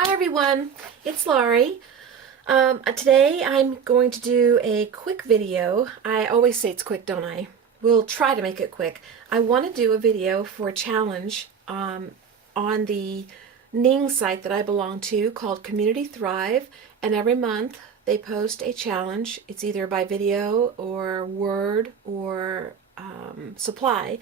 Hi everyone, it's Laurie. Today I'm going to do a quick video. I always say it's quick, don't I? We'll try to make it quick. I want to do a video for a challenge on the Ning site that I belong to called Community Thrive, and every month they post a challenge. It's either by video or word or supply.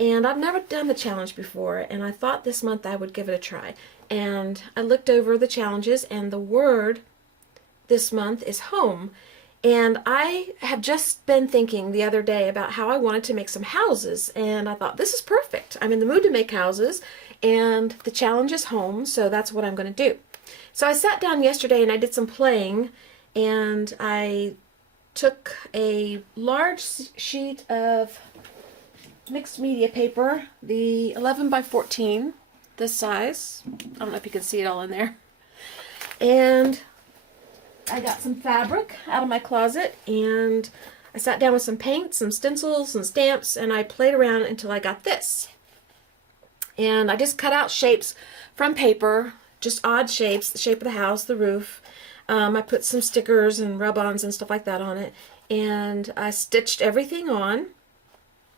And I've never done the challenge before, and I thought this month I would give it a try. And I looked over the challenges, and the word this month is home. And I have just been thinking the other day about how I wanted to make some houses, and I thought this is perfect. I'm in the mood to make houses, and the challenge is home, so that's what I'm going to do. So I sat down yesterday and I did some playing, and I took a large sheet of mixed media paper, the 11 by 14, this size. I don't know if you can see it all in there. And I got some fabric out of my closet, and I sat down with some paint, some stencils, and stamps, and I played around until I got this. And I just cut out shapes from paper, just odd shapes, the shape of the house, the roof. I put some stickers and rub-ons and stuff like that on it, and I stitched everything on.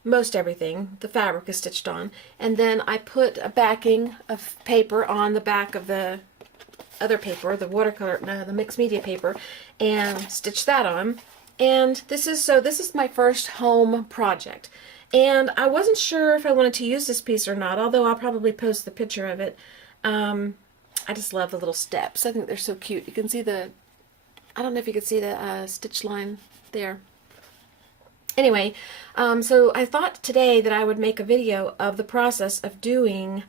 Most everything, the fabric is stitched on, and then I put a backing of paper on the back of the other paper, the watercolor, the mixed media paper, and stitched that on. And this is my first home project, and I wasn't sure if I wanted to use this piece or not, although I'll probably post the picture of it. I just love the little steps. I think they're so cute. You can see I don't know if you can see the stitch line there. Anyway, so I thought today that I would make a video of the process of doing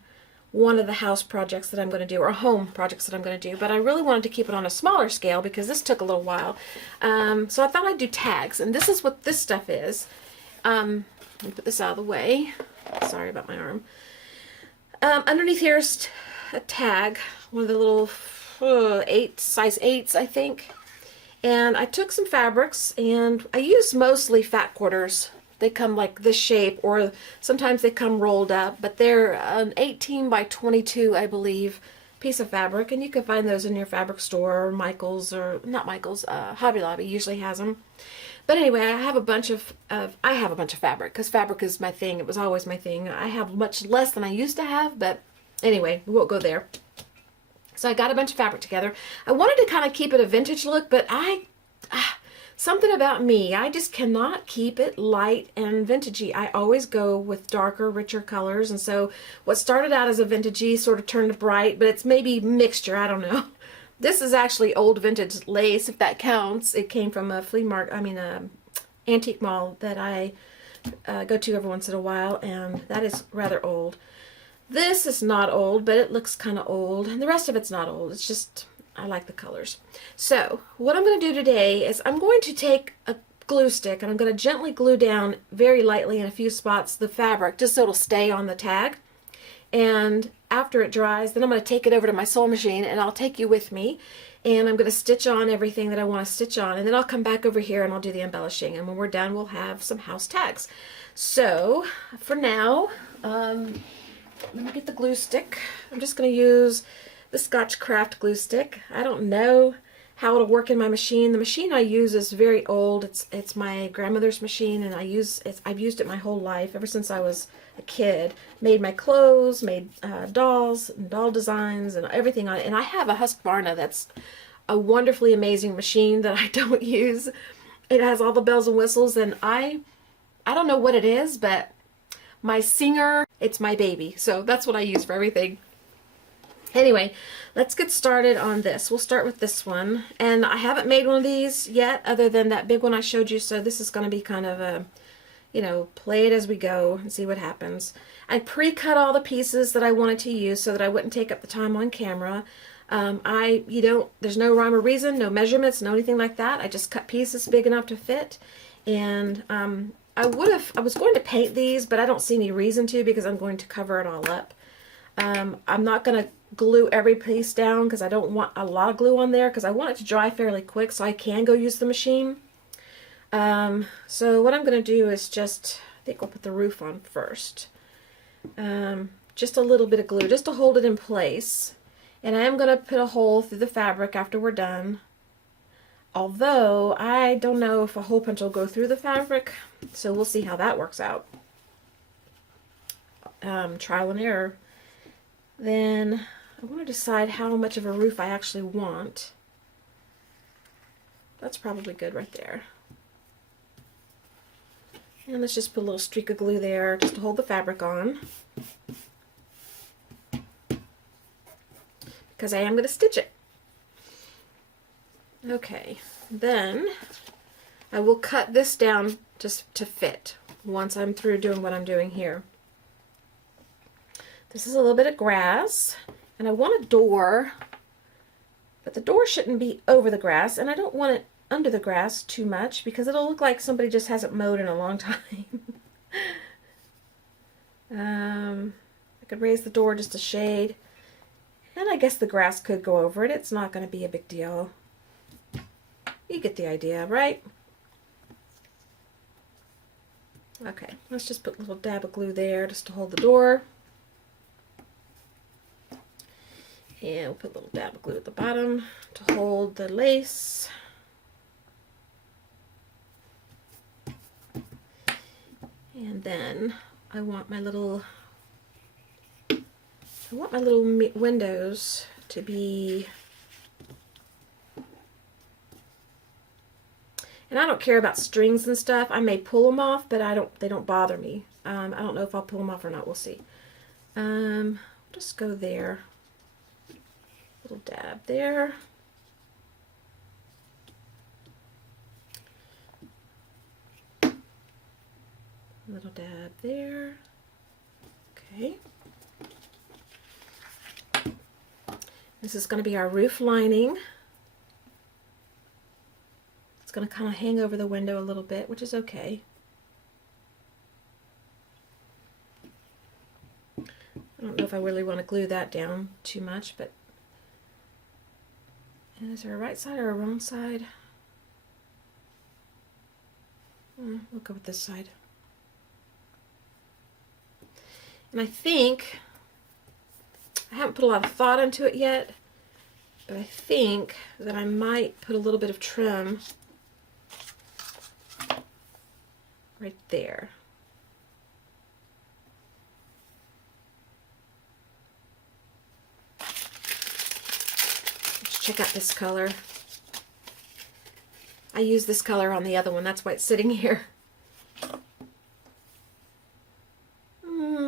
one of the house projects that I'm going to do, or home projects that I'm going to do, but I really wanted to keep it on a smaller scale because this took a little while. So I thought I'd do tags, and this is what this stuff is. Let me put this out of the way. Sorry about my arm. Underneath here is a tag, one of the little size 8s, I think. And I took some fabrics, and I use mostly fat quarters. They come like this shape, or sometimes they come rolled up, but they're an 18 by 22, I believe, piece of fabric, and you can find those in your fabric store, or Michael's, or not Michael's, Hobby Lobby usually has them. But anyway, I have a bunch of fabric, because fabric is my thing. It was always my thing. I have much less than I used to have, but anyway, we won't go there. So I got a bunch of fabric together. I wanted to kind of keep it a vintage look, but something about me, I just cannot keep it light and vintagey. I always go with darker, richer colors, and so what started out as a vintagey sort of turned bright, but it's maybe mixture, I don't know. This is actually old vintage lace, if that counts. It came from a flea market, antique mall that I go to every once in a while, and that is rather old. This is not old, but it looks kind of old, and the rest of it's not old. It's just, I like the colors. So what I'm going to do today is I'm going to take a glue stick, and I'm going to gently glue down very lightly in a few spots the fabric, just so it'll stay on the tag. And after it dries, then I'm going to take it over to my sewing machine, and I'll take you with me, and I'm going to stitch on everything that I want to stitch on, and then I'll come back over here and I'll do the embellishing, and when we're done we'll have some house tags. So for now, let me get the glue stick. I'm just going to use the Scotchcraft glue stick. I don't know how it'll work in my machine. The machine I use is very old. It's my grandmother's machine, and I've used it my whole life, ever since I was a kid. Made my clothes, made dolls and doll designs and everything on it. And I have a Husqvarna that's a wonderfully amazing machine that I don't use. It has all the bells and whistles, and I don't know what it is, but my Singer, it's my baby, so that's what I use for everything. Anyway, let's get started on this. We'll start with this one, and I haven't made one of these yet other than that big one I showed you, so this is going to be kind of a, play it as we go and see what happens. I pre-cut all the pieces that I wanted to use so that I wouldn't take up the time on camera. There's no rhyme or reason, no measurements, no anything like that. I just cut pieces big enough to fit, and I was going to paint these, but I don't see any reason to because I'm going to cover it all up. I'm not going to glue every piece down because I don't want a lot of glue on there because I want it to dry fairly quick so I can go use the machine. So what I'm going to do is I think we'll put the roof on first. Just a little bit of glue just to hold it in place. And I am going to put a hole through the fabric after we're done. Although, I don't know if a hole punch will go through the fabric, so we'll see how that works out. Trial and error. Then, I want to decide how much of a roof I actually want. That's probably good right there. And let's just put a little streak of glue there just to hold the fabric on. Because I am going to stitch it. Okay, then I will cut this down just to fit once I'm through doing what I'm doing here. This is a little bit of grass, and I want a door, but the door shouldn't be over the grass, and I don't want it under the grass too much because it'll look like somebody just hasn't mowed in a long time. I could raise the door just a shade, and I guess the grass could go over it. It's not going to be a big deal. You get the idea, right? Okay, let's just put a little dab of glue there just to hold the door. And we'll put a little dab of glue at the bottom to hold the lace. And then I want my little windows to be, and I don't care about strings and stuff. I may pull them off, but they don't bother me. I don't know if I'll pull them off or not. We'll see. Just go there. Little dab there. Little dab there. Okay. This is going to be our roof lining. It's going to kind of hang over the window a little bit, which is okay. I don't know if I really want to glue that down too much, but is there a right side or a wrong side? We'll go with this side. And I think, I haven't put a lot of thought into it yet, but I think that I might put a little bit of trim right there. Let's check out this color. I used this color on the other one, that's why it's sitting here.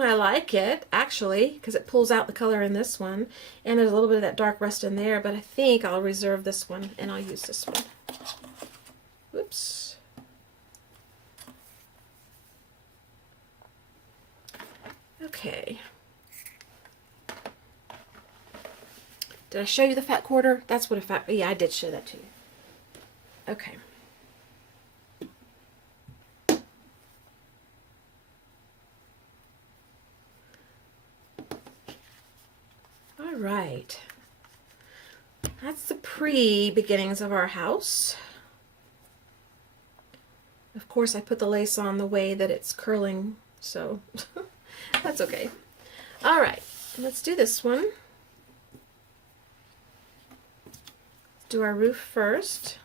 I like it, actually, because it pulls out the color in this one, and there's a little bit of that dark rust in there, but I think I'll reserve this one, and I'll use this one. Whoops. Okay. Did I show you the fat quarter? That's what a fat, yeah, I did show that to you. Okay. All right. That's the pre-beginnings of our house. Of course, I put the lace on the way that it's curling, so that's okay. All right, let's do this one. Let's do our roof first.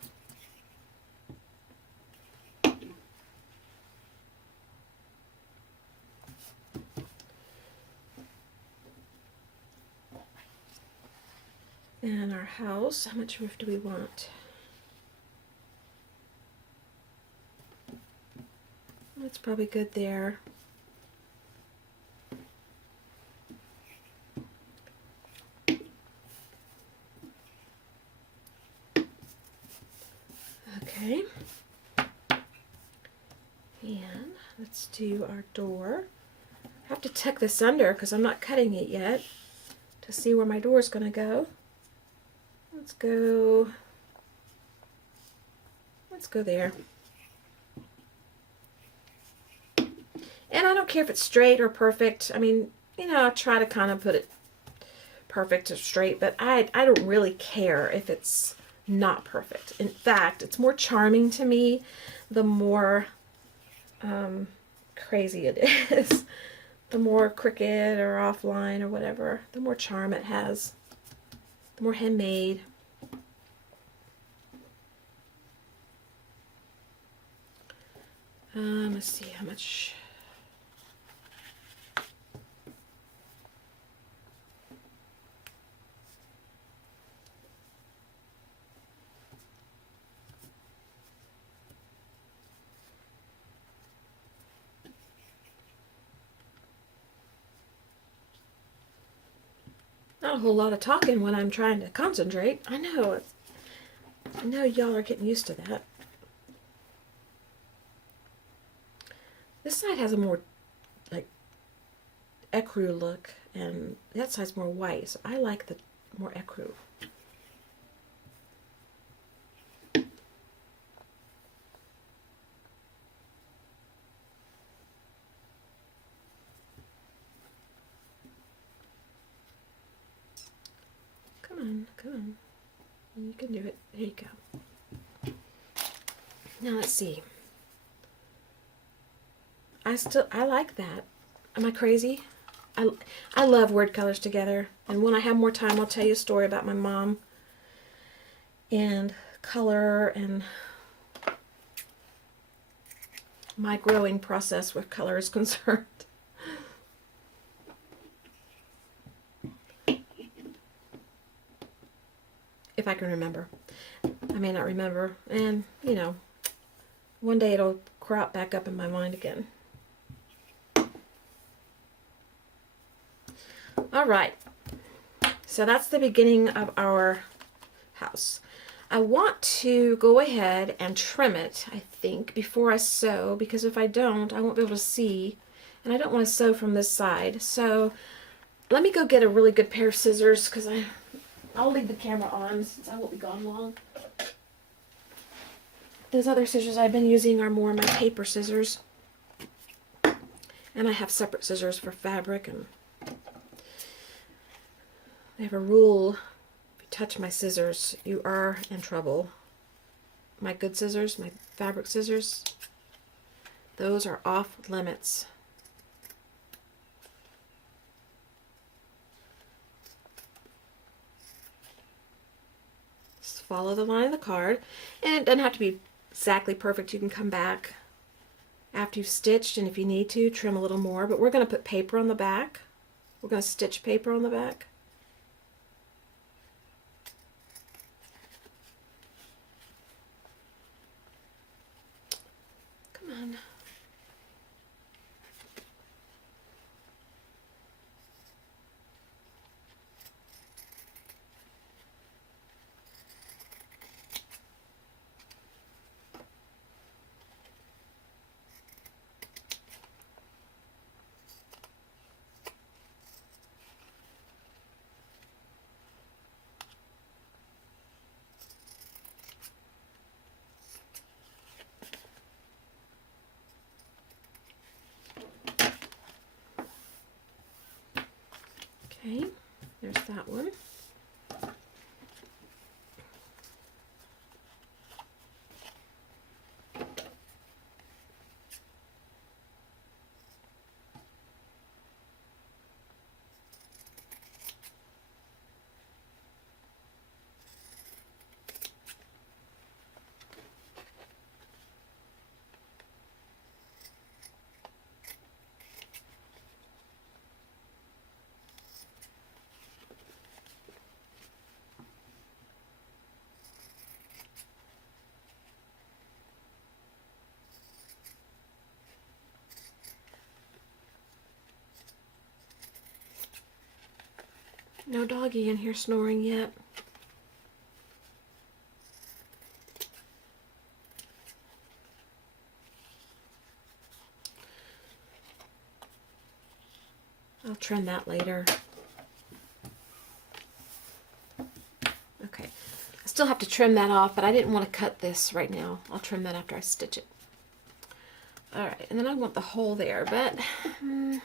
And our house, how much roof do we want? That's probably good there. Okay. And let's do our door. I have to tuck this under because I'm not cutting it yet to see where my door is going to go. Let's go there. And I don't care if it's straight or perfect. I mean, you know, I try to kind of put it perfect or straight, but I don't really care if it's not perfect. In fact, it's more charming to me the more crazy it is. The more crooked or offline or whatever, the more charm it has. the more handmade. Let's see how much. Not a whole lot of talking when I'm trying to concentrate. I know y'all are getting used to that. This side has a more like ecru look, and that side's more white, so I like the more ecru. Come on, come on. You can do it. There you go. Now let's see. I like that. Am I crazy? I love word colors together. And when I have more time, I'll tell you a story about my mom and color and my growing process with color is concerned. If I can remember. I may not remember. And, you know, one day it'll crop back up in my mind again. All right, so that's the beginning of our house. I want to go ahead and trim it, I think, before I sew, because if I don't, I won't be able to see, and I don't want to sew from this side. So let me go get a really good pair of scissors, because I'll leave the camera on since I won't be gone long. Those other scissors I've been using are more my paper scissors, and I have separate scissors for fabric. And I have a rule: if you touch my scissors, you are in trouble. My good scissors, my fabric scissors, those are off limits. Just follow the line of the card, and it doesn't have to be exactly perfect. You can come back after you've stitched, and if you need to, trim a little more. But we're going to put paper on the back. We're going to stitch paper on the back. Come on. Okay, there's that one. No doggy in here snoring yet. I'll trim that later. Okay, I still have to trim that off, but I didn't want to cut this right now. I'll trim that after I stitch it. All right, and then I want the hole there, but I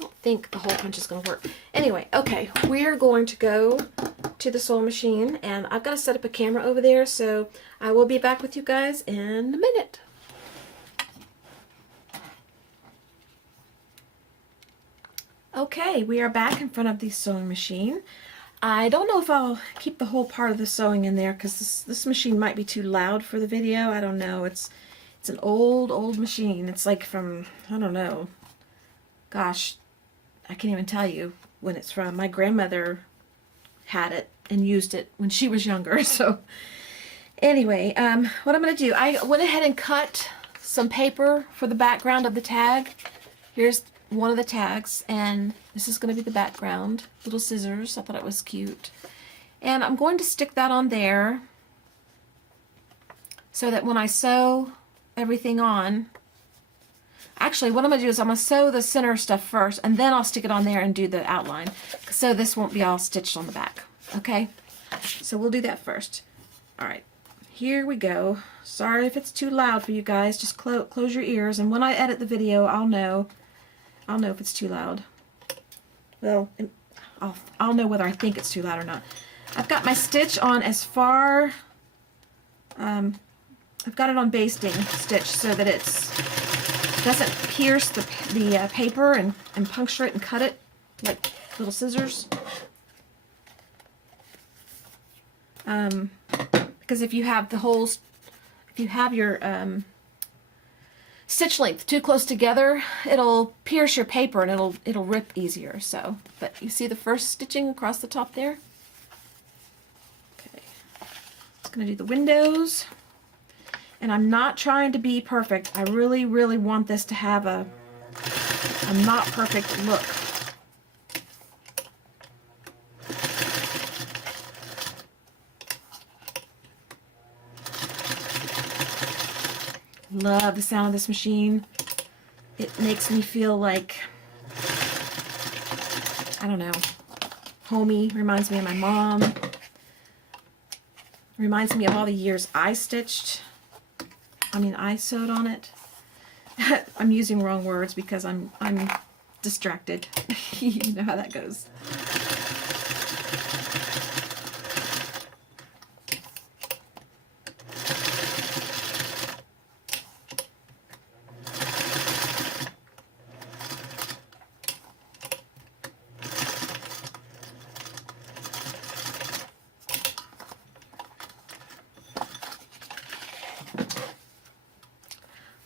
don't think the hole punch is going to work. Anyway, okay, we're going to go to the sewing machine, and I've got to set up a camera over there, so I will be back with you guys in a minute. Okay, we are back in front of the sewing machine. I don't know if I'll keep the whole part of the sewing in there because this machine might be too loud for the video. I don't know. It's an old machine. It's like from, I don't know. Gosh, I can't even tell you when it's from. My grandmother had it and used it when she was younger. So anyway, what I'm going to do, I went ahead and cut some paper for the background of the tag. Here's one of the tags, and this is going to be the background. Little scissors. I thought it was cute. And I'm going to stick that on there so that when I sew everything on, actually what I'm going to do is I'm going to sew the center stuff first, and then I'll stick it on there and do the outline, so this won't be all stitched on the back. Okay? So we'll do that first. Alright, here we go. Sorry if it's too loud for you guys. Just close your ears, and when I edit the video, I'll know if it's too loud. Well, I'll know whether I think it's too loud or not. I've got my stitch on as far, I've got it on basting stitch so that it doesn't pierce the paper and puncture it and cut it like little scissors. Because if you have the holes, if you have your stitch length too close together, it'll pierce your paper and it'll rip easier. So, but you see the first stitching across the top there? Okay. It's going to do the windows. And I'm not trying to be perfect. I really, really want this to have a not perfect look. Love the sound of this machine. It makes me feel like, I don't know, homey. Reminds me of my mom. Reminds me of all the years I stitched. I sewed on it. I'm using wrong words because I'm distracted. You know how that goes.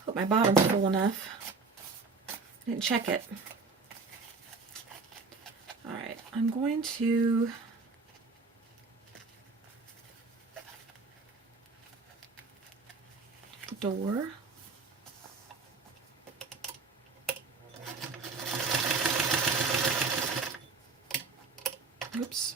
Hope my bottom's full enough. I didn't check it. Alright, I'm going to door. Oops.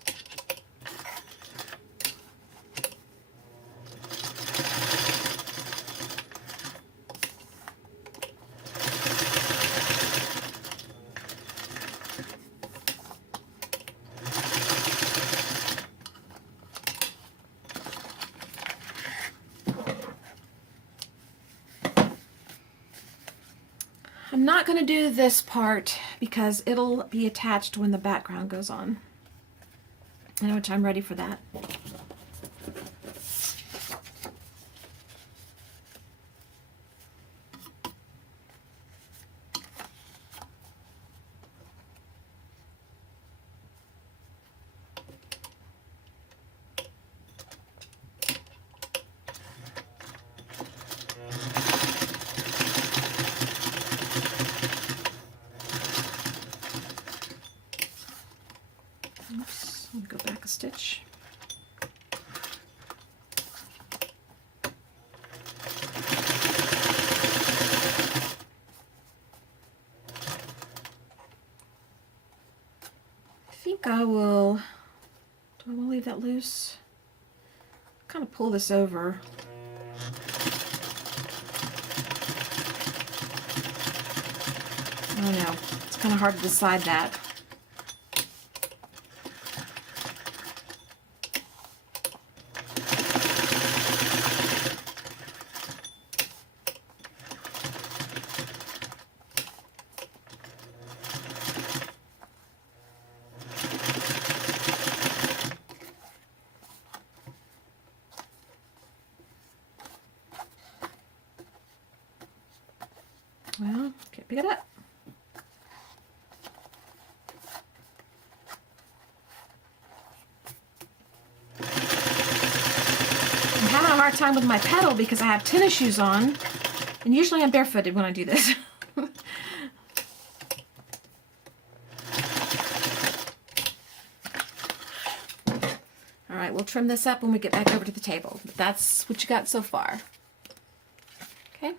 I'm not going to do this part because it'll be attached when the background goes on. I know which I'm ready for that. Oops, I'll go back a stitch. I think I will, do I want to leave that loose? Kind of pull this over. I don't know, it's kind of hard to decide that. Well, can't pick it up. hard time with my pedal because I have tennis shoes on, and usually I'm barefooted when I do this. All right, we'll trim this up when we get back over to the table. But that's what you got so far. Okay.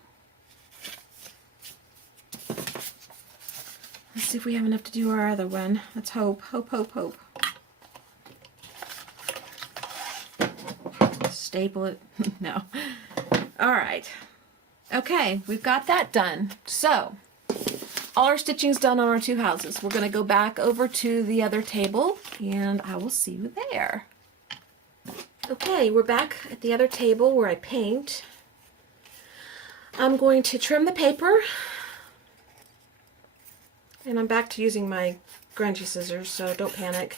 Let's see if we have enough to do our other one. Let's hope, hope, hope, hope. Staple it. No. All right. Okay, we've got that done. So, all our stitching's done on our two houses. We're going to go back over to the other table, and I will see you there. Okay, we're back at the other table where I paint. I'm going to trim the paper, and I'm back to using my grungy scissors, so don't panic.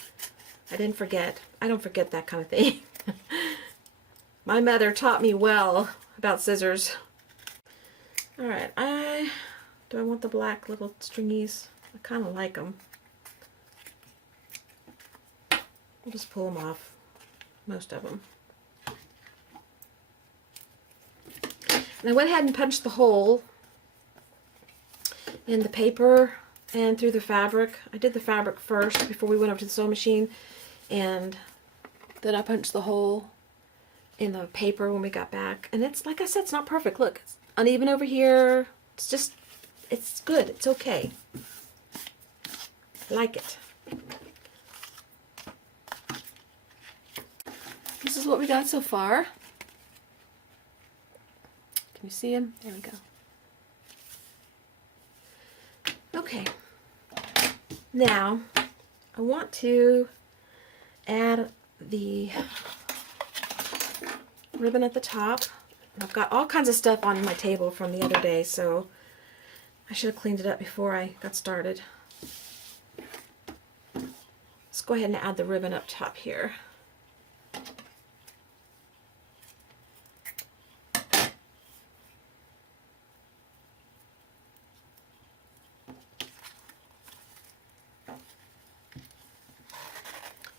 I didn't forget. I don't forget that kind of thing. My mother taught me well about scissors. All right, do I want the black little stringies? I kind of like them. We'll just pull them off, most of them. And I went ahead and punched the hole in the paper and through the fabric. I did the fabric first before we went over to the sewing machine, and then I punched the hole in the paper when we got back. And it's, like I said, it's not perfect. Look, it's uneven over here. It's just, it's good. It's okay. I like it. This is what we got so far. Can you see him? There we go. Okay. Now, I want to add the ribbon at the top. I've got all kinds of stuff on my table from the other day, so I should have cleaned it up before I got started. Let's go ahead and add the ribbon up top here.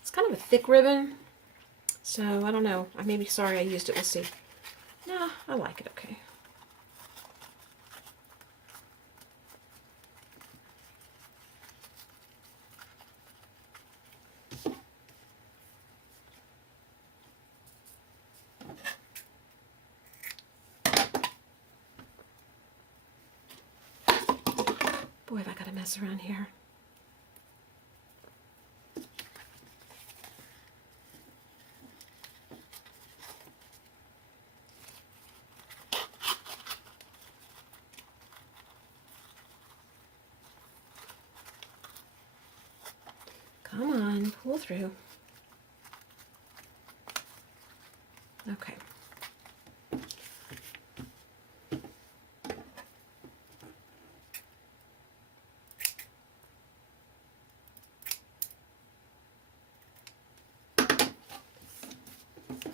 It's kind of a thick ribbon, so I don't know. I may be sorry I used it. We'll see. No, I like it okay. Boy, have I got a mess around here. Come on, pull through. Okay.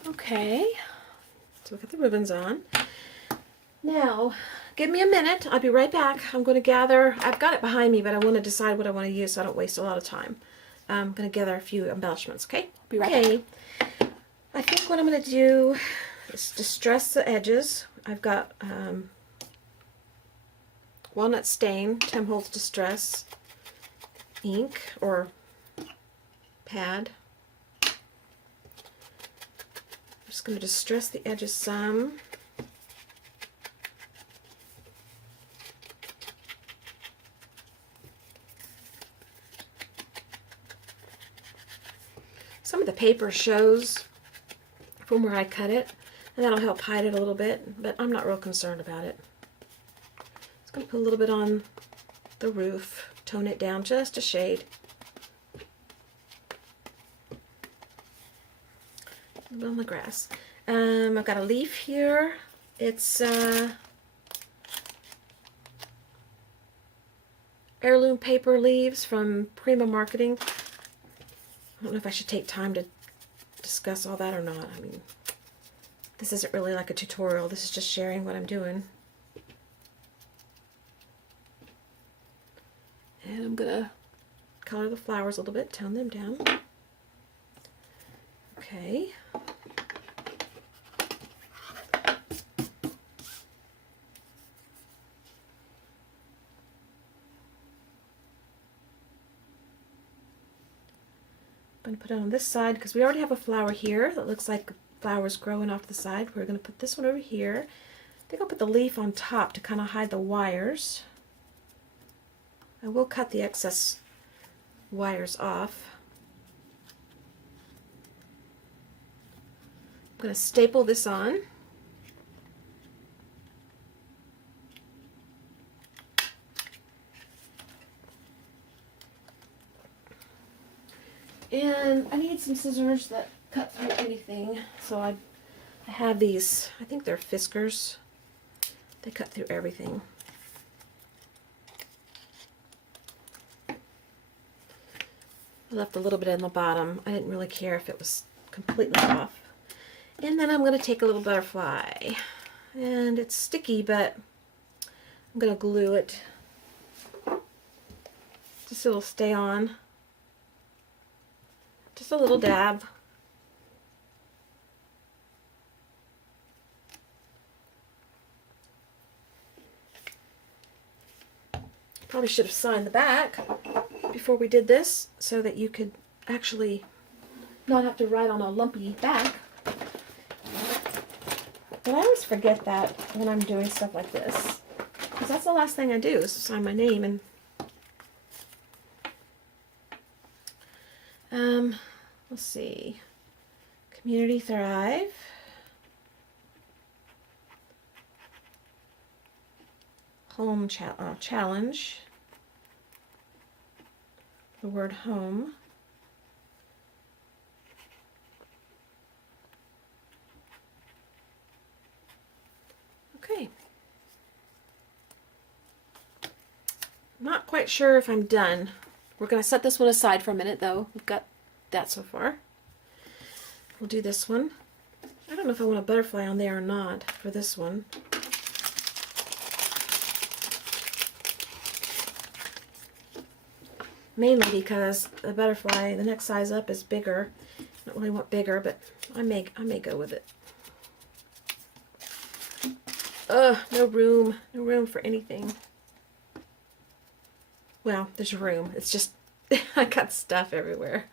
Okay, so we got the ribbons on. Now, give me a minute. I'll be right back. I'm going to gather, I've got it behind me, but I want to decide what I want to use so I don't waste a lot of time. I'm going to gather a few embellishments, okay? I'll be right back. I think what I'm going to do is distress the edges. I've got walnut stain, Tim Holtz Distress ink or pad. I'm just going to distress the edges some. Some of the paper shows from where I cut it, and that'll help hide it a little bit, but I'm not real concerned about it. Just going to put a little bit on the roof, tone it down just a shade. A little on the grass. I've got a leaf here. It's heirloom paper leaves from Prima Marketing. I don't know if I should take time to discuss all that or not. I mean, this isn't really like a tutorial. This is just sharing what I'm doing. And I'm going to color the flowers a little bit, tone them down. Okay. going to put it on this side because we already have a flower here that looks like flowers growing off the side. We're going to put this one over here. I think I'll put the leaf on top to kind of hide the wires. I will cut the excess wires off. I'm going to staple this on. And I need some scissors that cut through anything. So I have these, I think they're Fiskars. They cut through everything. I left a little bit in the bottom. I didn't really care if it was completely off. And then I'm going to take a little butterfly. And it's sticky, but I'm going to glue it just so it'll stay on. Just a little dab. Probably should have signed the back before we did this so that you could actually not have to write on a lumpy back. But I always forget that when I'm doing stuff like this, because that's the last thing I do is sign my name. And let's see, Community Thrive, Home Challenge, the word home, okay. Not quite sure if I'm done. We're going to set this one aside for a minute though. We've got that so far. We'll do this one. I don't know if I want a butterfly on there or not for this one. Mainly because the butterfly, the next size up is bigger. I don't really want bigger, but I may go with it. Ugh, no room for anything. Well, there's room. It's just I got stuff everywhere.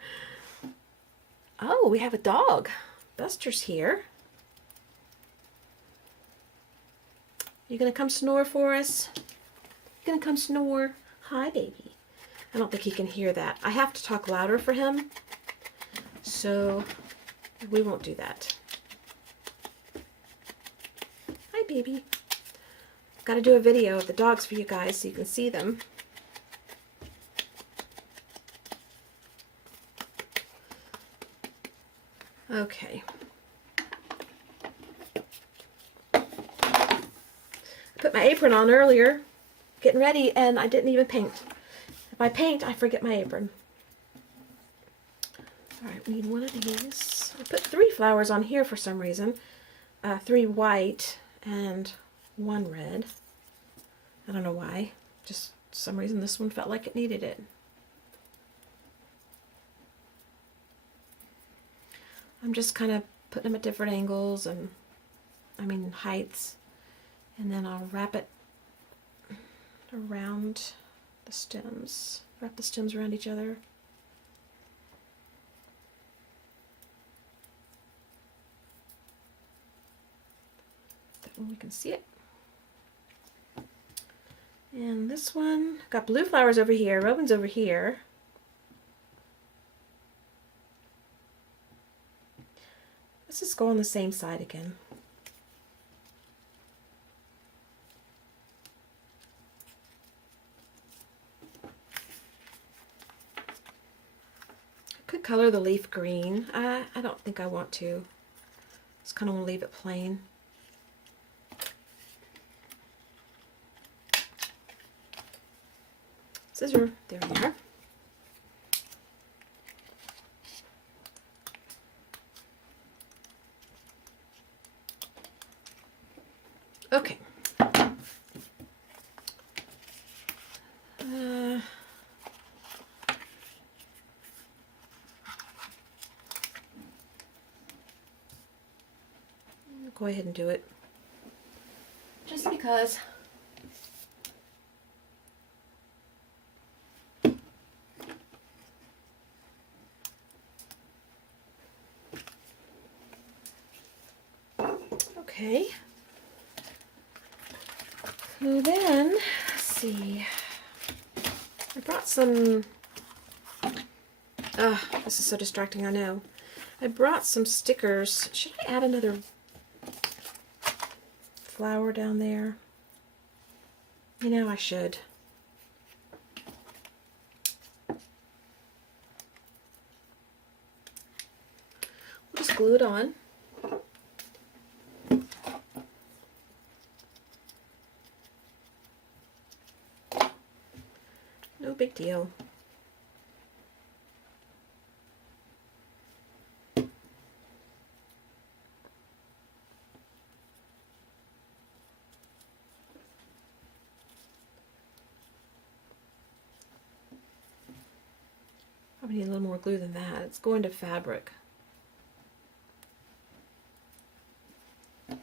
Oh, we have a dog. Buster's here. You gonna come snore for us? You gonna come snore? Hi, baby. I don't think he can hear that. I have to talk louder for him, so we won't do that. Hi, baby. Got to do a video of the dogs for you guys so you can see them. Okay. I put my apron on earlier, getting ready, and I didn't even paint. If I paint, I forget my apron. Alright, we need one of these. I put 3 flowers on here for some reason. 3 white and 1 red. I don't know why. Just some reason this one felt like it needed it. I'm just kind of putting them at different angles and, heights. And then I'll wrap it around the stems. Wrap the stems around each other. That one we can see it. And this one, got blue flowers over here, robins over here. Let's just go on the same side again. I could color the leaf green. I don't think I want to. Just kind of want to leave it plain. Scissor, there we are. Okay. Go ahead and do it. Just because Okay. So then, let's see. I brought some, this is so distracting, I know. I brought some stickers. Should I add another flower down there? You know, I should. We'll just glue it on. No big deal. Probably need a little more glue than that. It's going to fabric.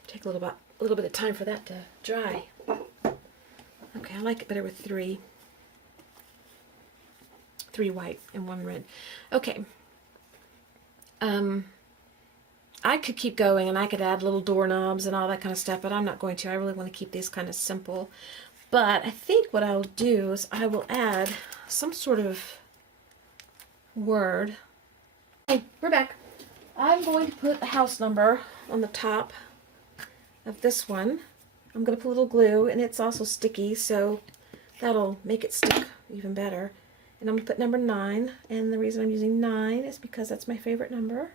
Take a little bit of time for that to dry. Okay, I like it better with three white and one red. Okay. I could keep going and I could add little doorknobs and all that kind of stuff, but I'm not going to. I really want to keep these kind of simple. But I think what I'll do is I will add some sort of word. Hey, we're back. I'm going to put a house number on the top of this one. I'm going to put a little glue, and it's also sticky, so that'll make it stick even better. And I'm going to put number 9, and the reason I'm using 9 is because that's my favorite number.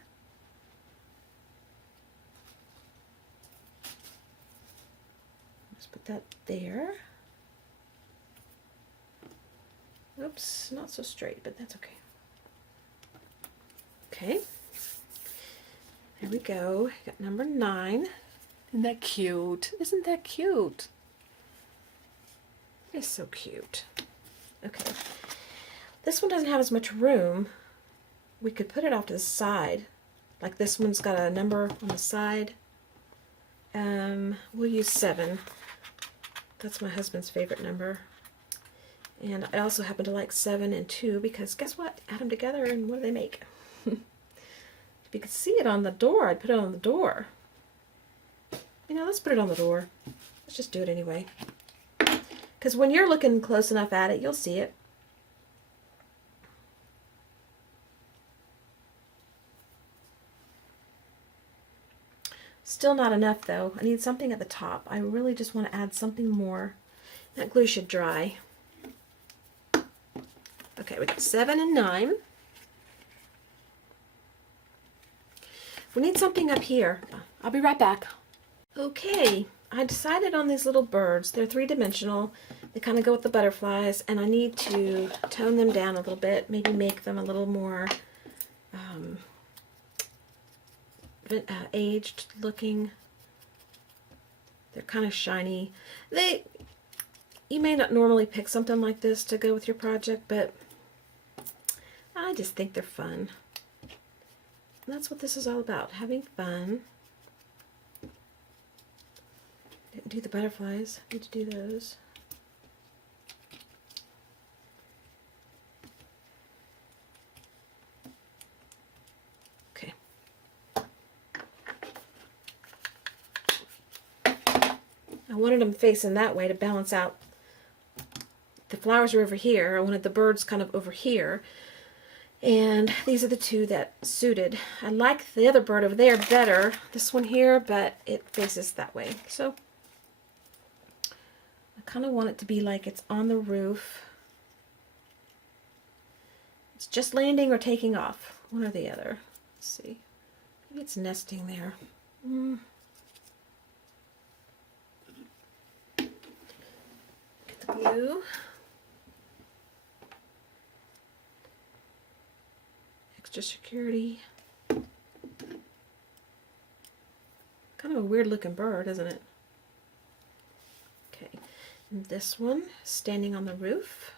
Let's put that there. Oops, not so straight, but that's okay. Okay, there we go. Got number 9. Isn't that cute? Isn't that cute? It's so cute. Okay, this one doesn't have as much room. We could put it off to the side. Like this one's got a number on the side. We'll use 7. That's my husband's favorite number. And I also happen to like 7 and 2 because guess what? Add them together and what do they make? If you could see it on the door, I'd put it on the door. You know, let's put it on the door. Let's just do it anyway. Because when you're looking close enough at it, you'll see it. Still not enough though. I need something at the top. I really just want to add something more. That glue should dry. Okay, we got 7 and 9. We need something up here. I'll be right back. Okay, I decided on these little birds. They're 3-dimensional. They kind of go with the butterflies, and I need to tone them down a little bit, maybe make them a little more aged looking. They're kind of shiny. You may not normally pick something like this to go with your project, but I just think they're fun. And that's what this is all about, having fun. Didn't do the butterflies. Need to do those. Okay. I wanted them facing that way to balance out. The flowers are over here. I wanted the birds kind of over here. And these are the two that suited. I like the other bird over there better, this one here, but it faces that way. So I kind of want it to be like it's on the roof. It's just landing or taking off, one or the other. Let's see. Maybe it's nesting there. Get the glue. Extra security. Kind of a weird looking bird, isn't it? Okay, and this one standing on the roof.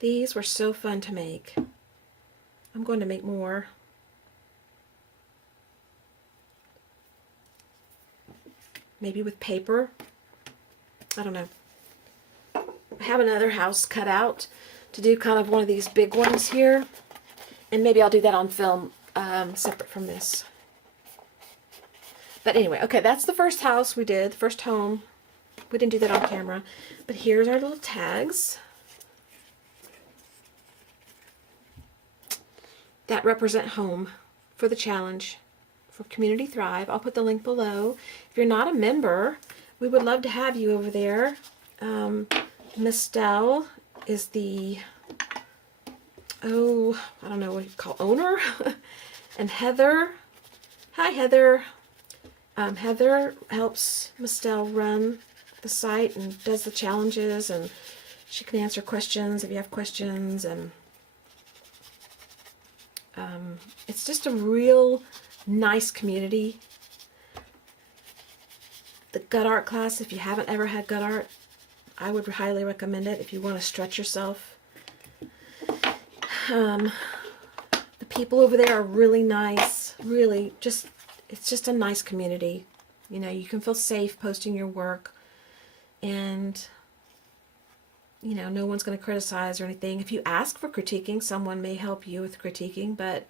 These were so fun to make. I'm going to make more. Maybe with paper. I don't know. I have another house cut out to do kind of one of these big ones here, and maybe I'll do that on film separate from this. But anyway, okay, that's the first house we did, the first home. We didn't do that on camera. But here's our little tags that represent home for the challenge for Community Thrive. I'll put the link below. If you're not a member, we would love to have you over there. Miss Dell is the, oh, I don't know what you call owner. And Heather, hi Heather. Heather helps Miss Dell run the site and does the challenges, and she can answer questions if you have questions, and it's just a real nice community. The gut art class, if you haven't ever had gut art, I would highly recommend it if you want to stretch yourself. The people over there are really nice, really just, it's just a nice community. You know, you can feel safe posting your work, and you know, no one's going to criticize or anything. If you ask for critiquing, someone may help you with critiquing, but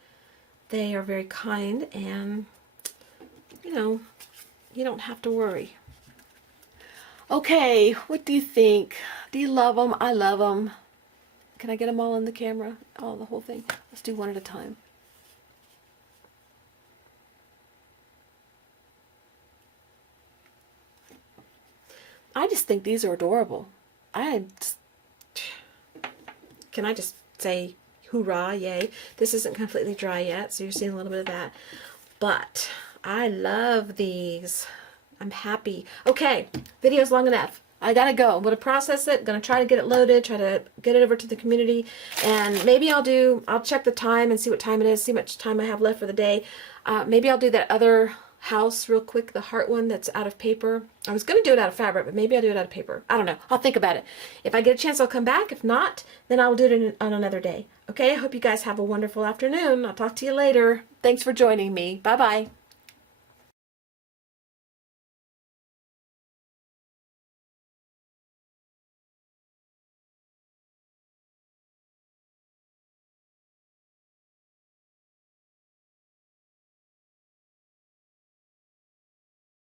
they are very kind, and you know, you don't have to worry. Okay, what do you think? Do you love them? I love them. Can I get them all on the camera? Oh, the whole thing. Let's do one at a time. I just think these are adorable. Can I just say hoorah, yay. This isn't completely dry yet, so you're seeing a little bit of that. But I love these. I'm happy. Okay, video's long enough. I gotta go. I'm gonna process it, gonna try to get it loaded, try to get it over to the community, and maybe I'll check the time and see what time it is, see how much time I have left for the day. Maybe I'll do that other house real quick, the heart one that's out of paper. I was gonna do it out of fabric, but maybe I'll do it out of paper. I don't know. I'll think about it. If I get a chance, I'll come back. If not, then I'll do it on another day. Okay, I hope you guys have a wonderful afternoon. I'll talk to you later. Thanks for joining me. Bye-bye.